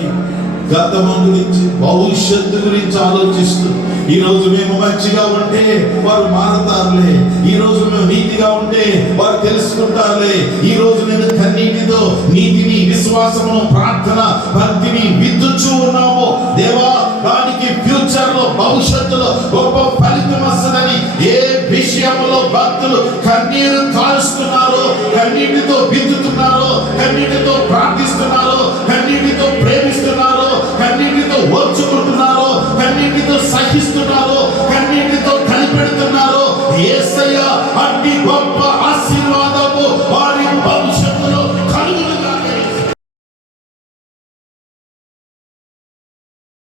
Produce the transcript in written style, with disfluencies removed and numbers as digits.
కలిగి గతము గురించి భవిష్యత్తు గురించి ఆలోచిస్తూ ఈ రోజు మేము మంచిగా ఉంటే వారు మారతారులే, ఈ రోజు మేము నీతిగా ఉంటే వారు తెలుసుకుంటారులే, ఈ రోజు నేను కన్నీటితో నీతిని, విశ్వాసమును, ప్రార్థన, భక్తిని విద్దుచూ ఉన్నాము దేవా, దానికి ఫ్యూచర్ లో, భవిష్యత్తులో గొప్ప ఫలితం వస్తుందని ఏ విషయంలో భక్తులు కన్నీరు కారుస్తున్నారో, కన్నీటితో విద్దుతున్నారో, కన్నీటితో ప్రార్థిస్తున్నారో